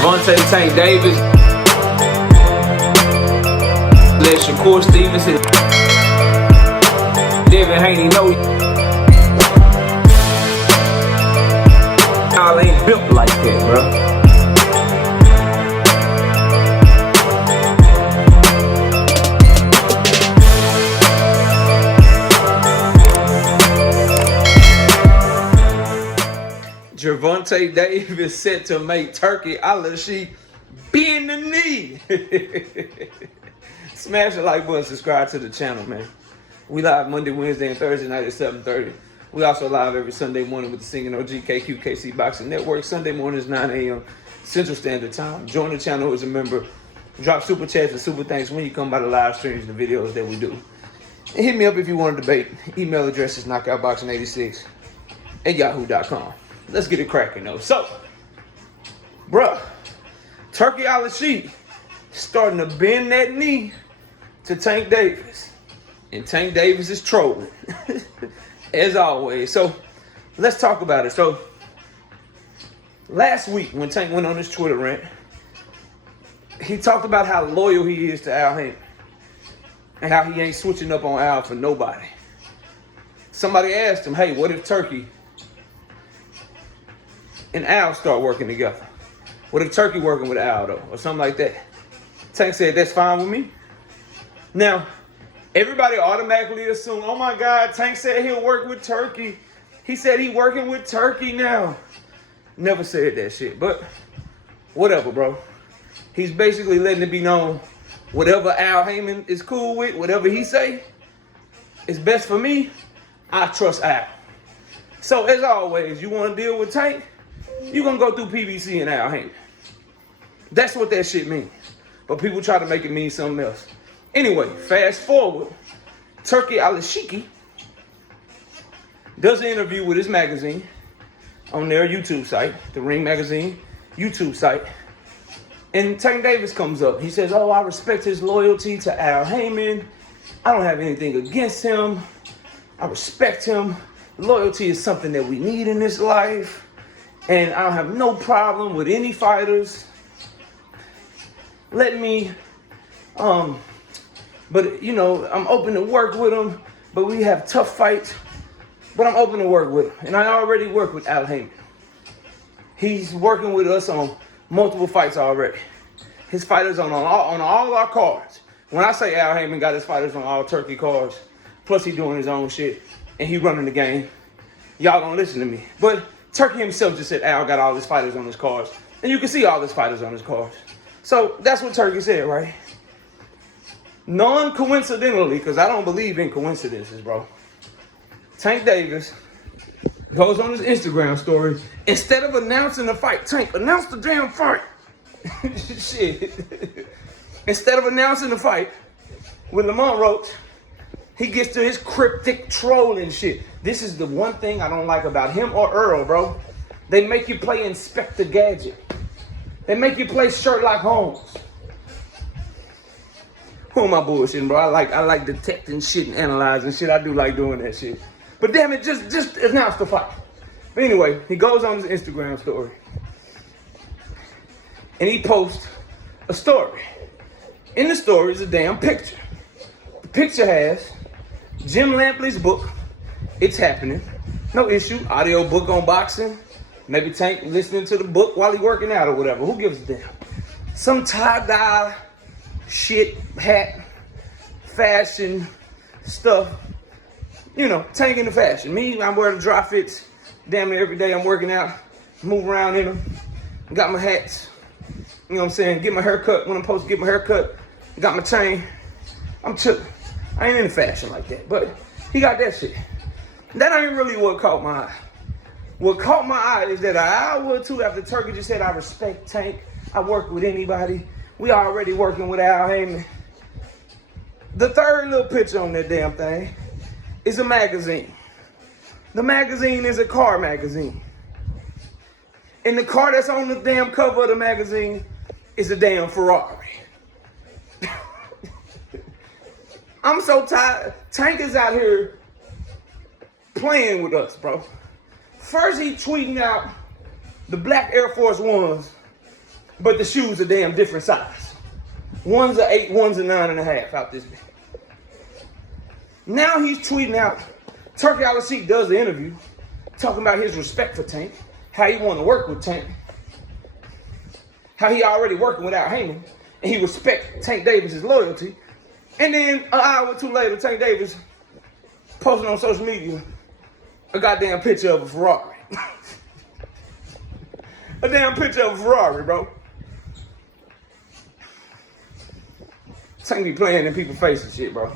Gervonta, Tank Davis, let Shakur Stevenson, Devin Haney know y'all ain't built like that, bro. Gervonta Davis set to make Turki Al-Sheikh bend the knee. Smash the like button, subscribe to the channel, man. We live Monday, Wednesday, and Thursday night at 7:30. We also live every Sunday morning with the Singing OG KC Boxing Network. Sunday mornings, 9 a.m. Central Standard Time. Join the channel as a member. Drop super chats and super thanks when you come by the live streams and the videos that we do. And hit me up if you want to debate. Email address is knockoutboxing86@yahoo.com. Let's get it cracking though. So, bruh, Turki Al-Sheikh starting to bend that knee to Tank Davis. And Tank Davis is trolling, as always. So, let's talk about it. So, last week when Tank went on his Twitter rant, he talked about how loyal he is to Al Haymon and how he ain't switching up on Al for nobody. Somebody asked him, hey, what if Turki and Al start working together? What if Turki working with Al though, or something like that? Tank said, that's fine with me. Now, everybody automatically assume, oh my God, Tank said he'll work with Turki. He said he working with Turki now. Never said that shit, but whatever, bro. He's basically letting it be known, whatever Al Haymon is cool with, whatever he say is best for me, I trust Al. So as always, you want to deal with Tank, you're going to go through PBC and Al Haymon. That's what that shit means. But people try to make it mean something else. Anyway, fast forward. Turki Al-Sheikh does an interview with his magazine on their YouTube site, the Ring Magazine YouTube site. And Tank Davis comes up. He says, oh, I respect his loyalty to Al Haymon. I don't have anything against him. I respect him. Loyalty is something that we need in this life. And I don't have no problem with any fighters. Let me, but you know, I'm open to work with them, but we have tough fights, but I'm open to work with him. And I already work with Al Haymon. He's working with us on multiple fights already. His fighters on all our cards. When I say Al Haymon got his fighters on all Turki cards, plus he doing his own shit, and he running the game, y'all don't listen to me. But Turki himself just said Al got all his fighters on his cards. And you can see all his fighters on his cards. So that's what Turki said, right? Non-coincidentally, because I don't believe in coincidences, bro. Tank Davis goes on his Instagram story. Instead of announcing the fight, Tank, announce the damn fight. Shit. Instead of announcing the fight with Lamont Roach, he gets to his cryptic trolling shit. This is the one thing I don't like about him or Earl, bro. They make you play Inspector Gadget. They make you play Sherlock Holmes. Who am I bullshitting, bro? I like detecting shit and analyzing shit. I do like doing that shit. But damn it, just announce the fight. But anyway, he goes on his Instagram story. And he posts a story. In the story is a damn picture. The picture has Jim Lampley's book, It's Happening. No issue. Audio book on boxing. Maybe Tank listening to the book while he working out or whatever. Who gives a damn? Some tie-dye shit, hat, fashion stuff. You know, Tank in the fashion. Me, I'm wearing the dry fits damn near every day. I'm working out, move around in them. Got my hats. You know what I'm saying? Get my hair cut when I'm supposed to get my hair cut. Got my chain. I'm chilling. I ain't into fashion like that, but he got that shit. That ain't really what caught my eye. What caught my eye is that an hour or two after Turki just said, I respect Tank. I work with anybody. We already working with Al Haymon. The third little picture on that damn thing is a magazine. The magazine is a car magazine. And the car that's on the damn cover of the magazine is a damn Ferrari. I'm so tired. Tank is out here playing with us, bro. First he tweeting out the black Air Force Ones but the shoes are damn different size. One's a 8, one's a 9.5 out this bit. Now he's tweeting out, Turki Al-Sheikh does the interview, talking about his respect for Tank, how he want to work with Tank, how he already working with Al Haymon, and he respect Tank Davis' loyalty. And then an hour or two later, Tank Davis posting on social media a goddamn picture of a Ferrari. A damn picture of a Ferrari, bro. Tank be playing in people's faces shit, bro.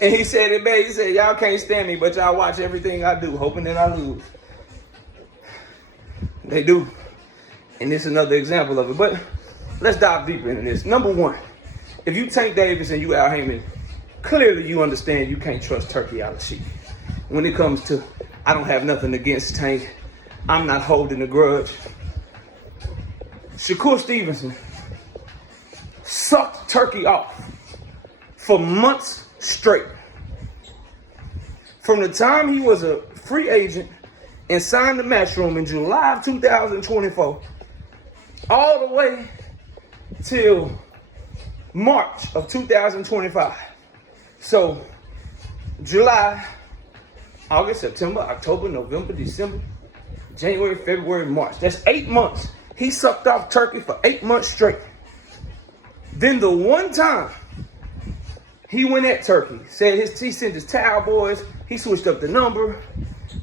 And he said it bad. He said, y'all can't stand me, but y'all watch everything I do, hoping that I lose. They do. And this is another example of it. But let's dive deeper into this. Number one, if you Tank Davis and you Al Haymon, clearly you understand you can't trust Turki Al-Sheikh. When it comes to, I don't have nothing against Tank, I'm not holding a grudge. Shakur Stevenson sucked Turki off for months straight. From the time he was a free agent and signed the Matchroom in July of 2024, all the way till March of 2025. So July, August, September, October, November, December, January, February, March. That's 8 months. He sucked off Turki for 8 months straight. Then the one time he went at Turki, said he sent his towel boys, he switched up the number.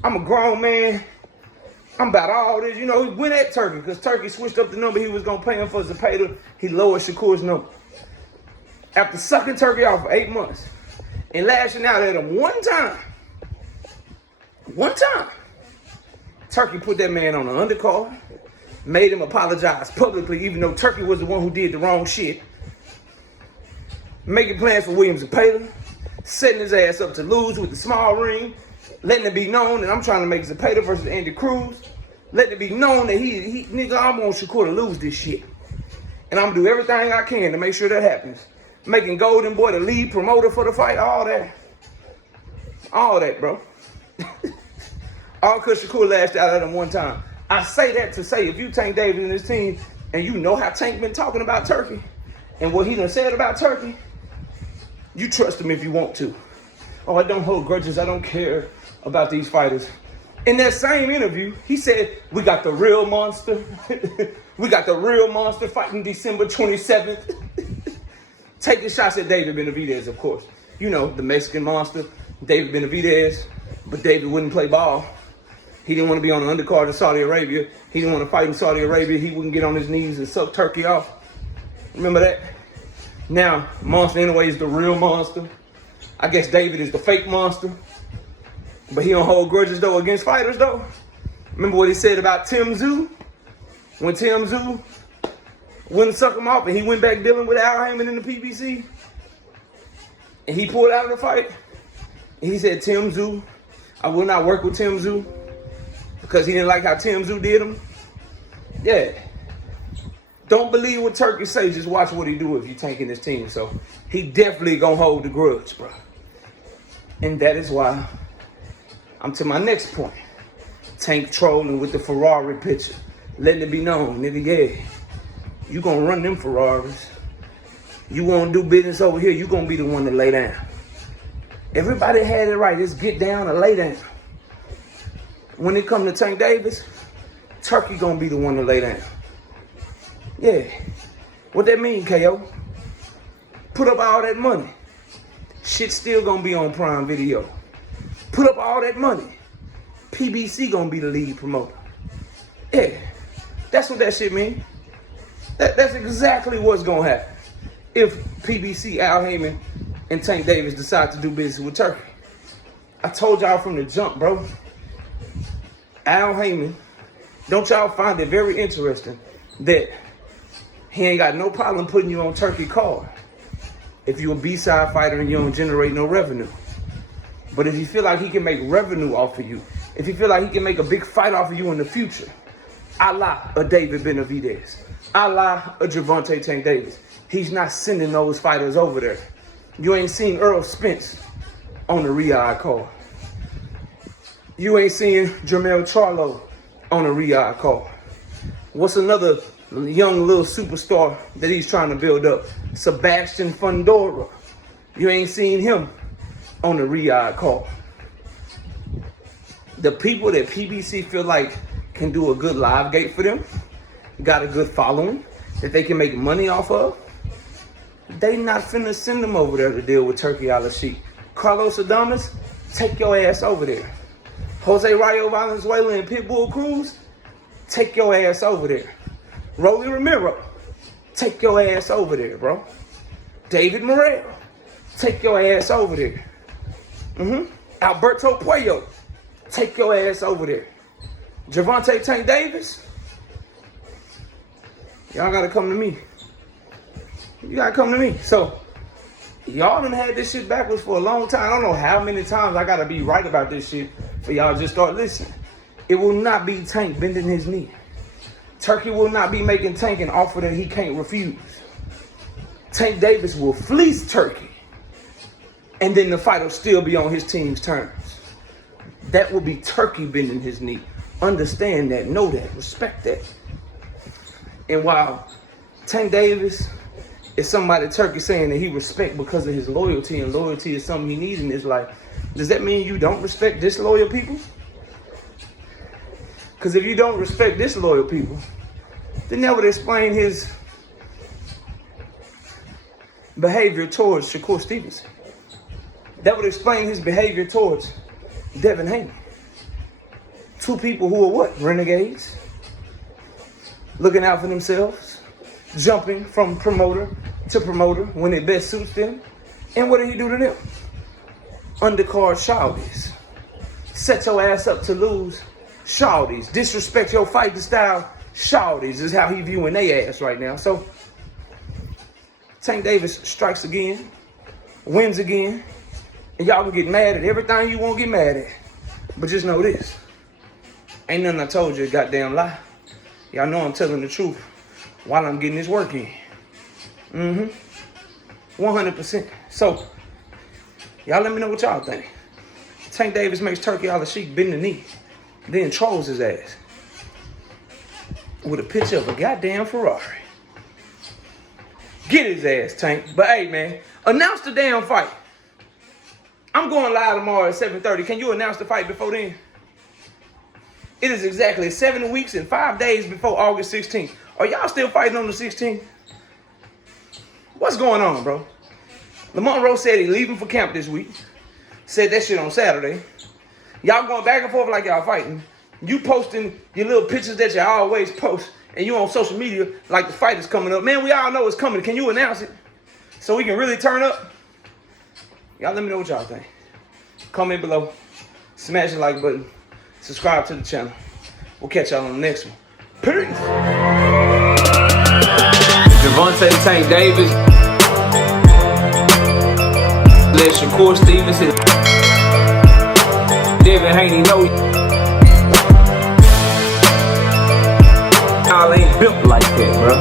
I'm a grown man. I'm about all this. You know, he went at Turki because Turki switched up the number he was going to pay him for Zapata. He lowered Shakur's number. After sucking Turki off for 8 months and lashing out at him one time, Turki put that man on an undercard, made him apologize publicly, even though Turki was the one who did the wrong shit. Making plans for Williams Zapata, setting his ass up to lose with the small ring, letting it be known that I'm trying to make Zapata versus Andy Cruz, letting it be known that nigga, I want Shakur to lose this shit. And I'm gonna do everything I can to make sure that happens. Making Golden Boy the lead promoter for the fight, all that, bro. All because Shakur lashed out at him one time. I say that to say, if you Tank Davis and his team, and you know how Tank been talking about Turki, and what he done said about Turki, you trust him if you want to. Oh, I don't hold grudges. I don't care about these fighters. In that same interview, he said, we got the real monster. We got the real monster fighting December 27th. Taking shots at David Benavidez, of course. You know, the Mexican monster, David Benavidez. But David wouldn't play ball. He didn't want to be on the undercard in Saudi Arabia. He didn't want to fight in Saudi Arabia. He wouldn't get on his knees and suck Turki off. Remember that? Now, Monster anyway is the real monster. I guess David is the fake monster. But he don't hold grudges, though, against fighters, though. Remember what he said about Tim Tszyu? When Tim Tszyu wouldn't suck him off and he went back dealing with Al Haymon in the PBC? And he pulled out of the fight? And he said, Tim Tszyu, I will not work with Tim Tszyu because he didn't like how Tim Tszyu did him. Yeah. Don't believe what Turki say. Just watch what he do if you tanking his team. So he definitely gonna hold the grudge, bro. And that is why I'm to my next point. Tank trolling with the Ferrari picture, letting it be known, nigga, yeah, you gonna run them Ferraris. You wanna do business over here, you gonna be the one to lay down. Everybody had it right. It's get down or lay down. When it come to Tank Davis, Turki gonna be the one to lay down. Yeah. What that mean, KO? Put up all that money. Shit still gonna be on Prime Video. Put up all that money. PBC gonna be the lead promoter. Yeah. That's what that shit mean. That's exactly what's gonna happen if PBC, Al Haymon, and Tank Davis decide to do business with Turki. I told y'all from the jump, bro. Al Haymon, don't y'all find it very interesting that he ain't got no problem putting you on Turki card if you're a B-side fighter and you don't generate no revenue. But if you feel like he can make revenue off of you, if you feel like he can make a big fight off of you in the future, a la a David Benavidez, a la a Gervonta Tank Davis, he's not sending those fighters over there. You ain't seen Earl Spence on the Riyadh card. You ain't seeing Jermell Charlo on the Riyadh card. What's another young little superstar that he's trying to build up, Sebastian Fundora. You ain't seen him on the Riyadh call. The people that PBC feel like can do a good live gate for them, got a good following that they can make money off of, they not finna send them over there to deal with Turki Al-Sheikh. Carlos Adames, take your ass over there. Jose Rayo Valenzuela and Pitbull Cruz, take your ass over there. Rolly Romero, take your ass over there, bro. David Morrell, take your ass over there. Alberto Puello, take your ass over there. Gervonta Tank Davis, y'all gotta come to me. You gotta come to me. So, y'all done had this shit backwards for a long time. I don't know how many times I gotta be right about this shit for y'all to just start listening. It will not be Tank bending his knee. Turki will not be making Tank an offer that he can't refuse. Tank Davis will fleece Turki, and then the fight will still be on his team's terms. That will be Turki bending his knee. Understand that, know that, respect that. And while Tank Davis is somebody Turki saying that he respect because of his loyalty, and loyalty is something he needs in his life, does that mean you don't respect disloyal people? Because if you don't respect disloyal people, then that would explain his behavior towards Shakur Stevenson. That would explain his behavior towards Devin Haney. Two people who are what? Renegades. Looking out for themselves. Jumping from promoter to promoter when it best suits them. And what did he do to them? Undercard shawties. Set your ass up to lose shawties. Disrespect your fighting style shawties is how he viewing they ass right now. So, Tank Davis strikes again, wins again, and y'all can get mad at everything you want to get mad at. But just know this. Ain't nothing I told you a goddamn lie. Y'all know I'm telling the truth while I'm getting this work in. 100%. So, y'all let me know what y'all think. Tank Davis makes Turki Al-Sheikh bend the knee, then trolls his ass with a picture of a goddamn Ferrari. Get his ass, Tank. But hey, man, announce the damn fight. I'm going live tomorrow at 7:30. Can you announce the fight before then? It is exactly 7 weeks and 5 days before August 16th. Are y'all still fighting on the 16th? What's going on, bro? Lamont Rose said he leaving for camp this week. Said that shit on Saturday. Y'all going back and forth like y'all fighting. You posting your little pictures that you always post, and you on social media like the fight is coming up. Man, we all know it's coming. Can you announce it so we can really turn up? Y'all let me know what y'all think. Comment below. Smash the like button. Subscribe to the channel. We'll catch y'all on the next one. Peace. Gervonta Tank Davis. Let Shakur Stevenson. Devin Haney know y'all ain't built like that, bro.